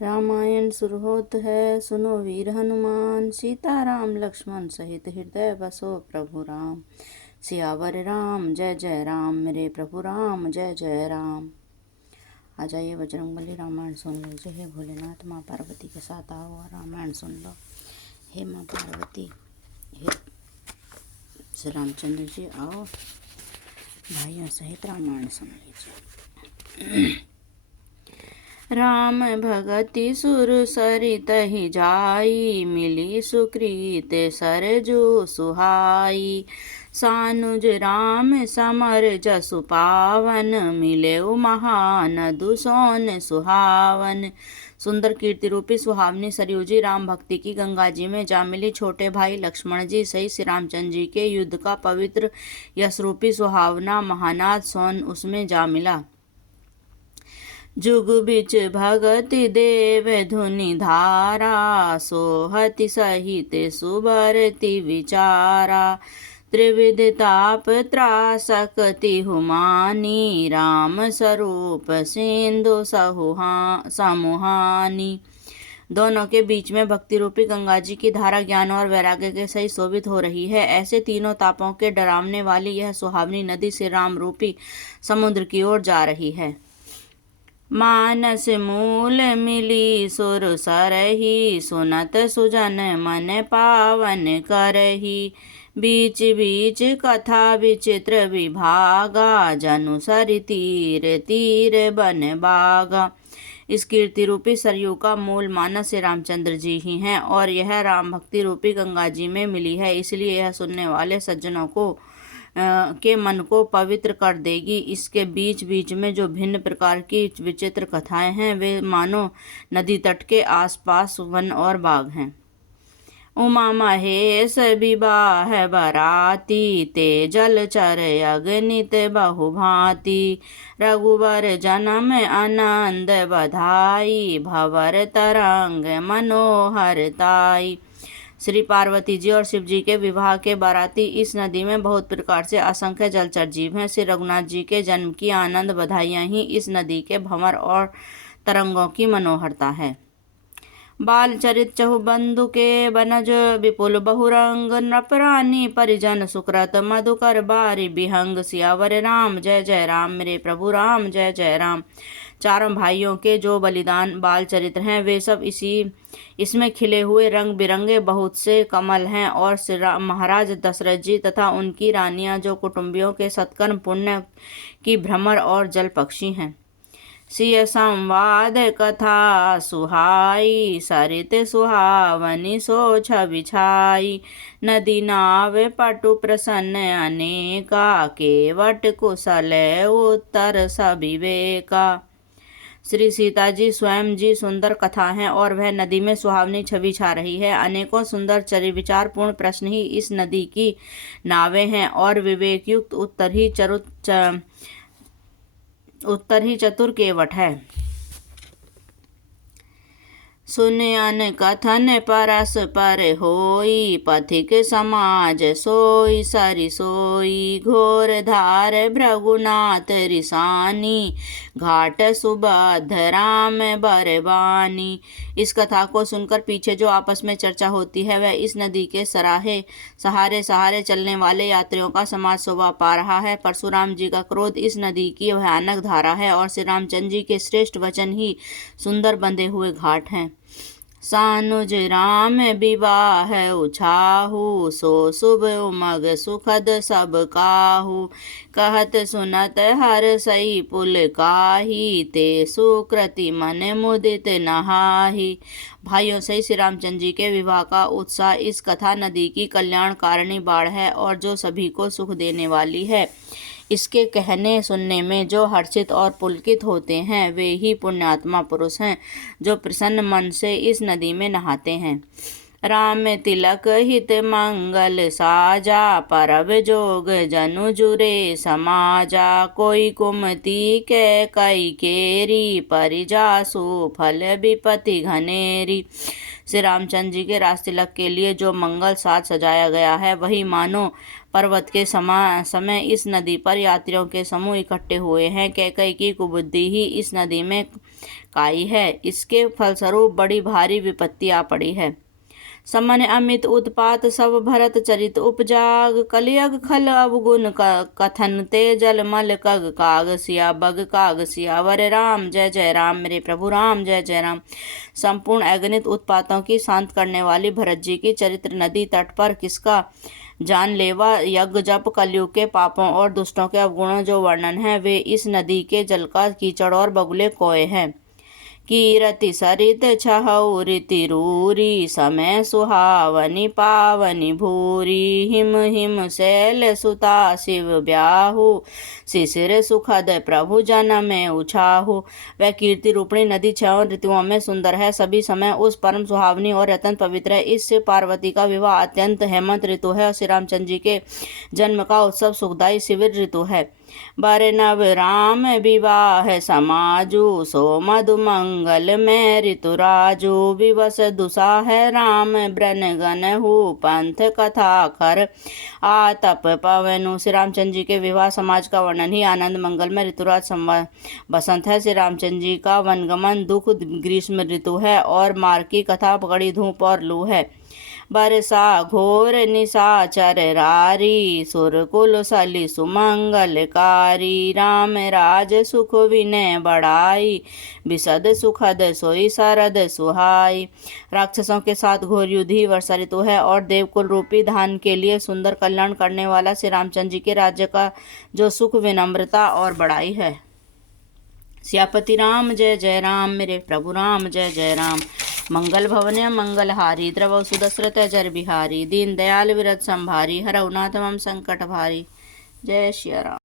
रामायण शुरू होत है, सुनो वीर हनुमान। सीता राम लक्ष्मण सहित हृदय बसो प्रभु राम। सियावर राम जय जय राम, मेरे प्रभु राम जय जय राम। आ जाइए बजरंगबली, रामायण सुन लीजिए। हे भोलेनाथ, माँ पार्वती के साथ आओ और रामायण सुन लो। हे माँ पार्वती, हे श्री रामचंद्र जी, आओ भाइयों सहित रामायण सुन लीजिए। राम भगति सुर सरितहि जाई, मिली सुकृत सरजू सुहाई। सानुज राम समर जसु पावन, मिलेउ महानदु सोन सुहावन। सुंदर कीर्ति रूपी सुहावनी सरयू जी राम भक्ति की गंगा जी में जा मिली। छोटे भाई लक्ष्मण जी सहित श्री रामचंद्र जी के युद्ध का पवित्र यश रूपी सुहावना महानाद सोन उसमें जा मिला। जुग बिच भगति देव धुनि धारा, सोहति सहित सुबरति विचारा। त्रिविध ताप त्रासकति हुमानी, राम स्वरूप सिंधु समुहानी। दोनों के बीच में भक्ति रूपी गंगा जी की धारा ज्ञान और वैराग्य के सही शोभित हो रही है। ऐसे तीनों तापों के डरावने वाली यह सुहावनी नदी से राम रूपी समुद्र की ओर जा रही है। मानस मूल मिली सुर सरही, सुनत सुजन मन पावन करही। बीच बीच कथा विचित्र विभागा, जनु सरि तीर तीर बन बागा। इस कीर्ति रूपी सरयू का मूल मानस से रामचंद्र जी ही हैं और यह राम भक्ति रूपी गंगा जी में मिली है। इसलिए यह सुनने वाले सज्जनों को के मन को पवित्र कर देगी। इसके बीच बीच में जो भिन्न प्रकार की विचित्र कथाएं हैं, वे मानो नदी तट के आसपास वन और बाग हैं। उमा महेश विवाह बराती, ते जलचर अगणित बहुभांति। रघुवर जन्म आनंद बधाई, भंवर तरंग मनोहरताई। श्री पार्वती जी और शिव जी के विवाह के बाराती इस नदी में बहुत प्रकार से असंख्य जलचर जीव हैं। श्री रघुनाथ जी के जन्म की आनंद बधाइयाँ ही इस नदी के भंवर और तरंगों की मनोहरता है। बाल चरित चहु बंधु के बनज, विपुल बहुरंग नृपरानी परिजन। सुकृत मधुकर बारी बिहंग, सियावर राम जय जय राम, मेरे प्रभु राम जय जय राम। चारों भाइयों के जो बलिदान बाल चरित्र हैं, वे सब इसमें खिले हुए रंग बिरंगे बहुत से कमल हैं। और महाराज दशरथ जी तथा उनकी रानियां जो कुटुंबियों के सत्कर्म पुण्य की भ्रमर और जल पक्षी हैं। सिय संवाद कथा सुहाई, सरित सुहावनी सो छवि छाई। नदी नाव पटु प्रसन्न अनेका, केवट कुशल उत्तर सविवेका। श्री सीता जी स्वयं जी सुंदर कथा हैं और वह नदी में सुहावनी छवि छा रही है। अनेकों सुंदर विचारपूर्ण प्रश्न ही इस नदी की नावें हैं और विवेक युक्त उत्तर ही चतुर केवट है। सुनयन कथन परस पर होई, पथिक समाज सोई सरि सोई। घोर धार भृगुनाथ रिसानी, घाट सुबध राम बरबानी। इस कथा को सुनकर पीछे जो आपस में चर्चा होती है, वह इस नदी के सहारे सहारे चलने वाले यात्रियों का समाज शोभा पा रहा है। परशुराम जी का क्रोध इस नदी की भयानक धारा है और श्री रामचंद्र जी के श्रेष्ठ वचन ही सुंदर बंधे हुए घाट हैं। सानुज राम विवाह उछाहु, सो शुभ उमग सुखद सब काहू। कहत सुनत हर सई पुल काही, ते सुकृति मन मुदित नहाही। भाइयों सही श्री रामचंद्र जी के विवाह का उत्साह इस कथा नदी की कल्याणकारिणी बाढ़ है और जो सभी को सुख देने वाली है। इसके कहने सुनने में जो हर्षित और पुलकित होते हैं, वे ही पुण्यात्मा पुरुष हैं जो प्रसन्न मन से इस नदी में नहाते हैं। राम तिलक हित मंगल साजा, परब जोग जनु जुरे समाजा। कोई कुमति के कई केरी, परिजासु फल विपति घनेरी। श्री रामचंद्र जी के रास तिलक के लिए जो मंगल साज सजाया गया है, वही मानो पर्वत के समय इस नदी पर यात्रियों के समूह इकट्ठे हुए हैं। कैकई की कुबुद्धि ही इस नदी में काई है। इसके फलस्वरूप बड़ी भारी विपत्ति आ पड़ी है। समन अमित उत्पात सब भरत चरित उपजाग, कलियग खल अवगुण कथन ते जल मल कग काग, सिया बग काग सियावर राम। जय जय राम मेरे प्रभु राम, जय जय राम। संपूर्ण अगणित उत्पातों की शांत करने वाली भरत जी की चरित्र नदी तट पर किसका जानलेवा यज्ञ जप कलयुग के पापों और दुष्टों के अवगुणों जो वर्णन है, वे इस नदी के जल का कीचड़ और बगुले कोय हैं। कीरति सरित छहु रीति रूरी, समय सुहावनी पावनी भूरी। हिम हिम शैल सुता शिव ब्याहु, शिशिर सुखद प्रभु जन में उछाहु। वह कीर्ति रूपणी नदी छह ऋतुओं में सुंदर है, सभी समय उस परम सुहावनी और अत्यंत पवित्र है। इससे पार्वती का विवाह अत्यंत हेमंत ऋतु है और श्री रामचंद्र जी के जन्म का उत्सव सुखदायी शिविर ऋतु है। बर नव राम विवाह समाजु, सो मधु मंगल में ऋतुराजु। विवश दुसाह राम ब्रन गन हु, पंथ कथा कर आतप पवनु। श्री रामचंद्र जी के विवाह समाज का वर्णन ही आनंद मंगल में ऋतुराज बसंत है। श्री रामचंद्र जी का वनगमन दुख ग्रीष्म ऋतु है और मार्ग की कथा कड़ी धूप और लू है। बरसा घोर निशाचर रारी, सुरकुल सली सुमंगलकारी। राम राज सुख विनय बढ़ाई, विशद सुखद सोई शरद सुहाई। राक्षसों के साथ घोर युद्ध ही वर्षा ऋतु है और देवकुल रूपी धान के लिए सुंदर कल्याण करने वाला श्री रामचंद्र जी के राज्य का जो सुख विनम्रता और बढ़ाई है। सियापति राम जय जय राम मेरे प्रभु राम, जय जय राम। मंगल भवने मंगलहारी, द्रवौ सुदशरथ जर बिहारी। दीन दयाल विरत संभारी, हरौ नाथ मम संकट भारी। जय श्री राम।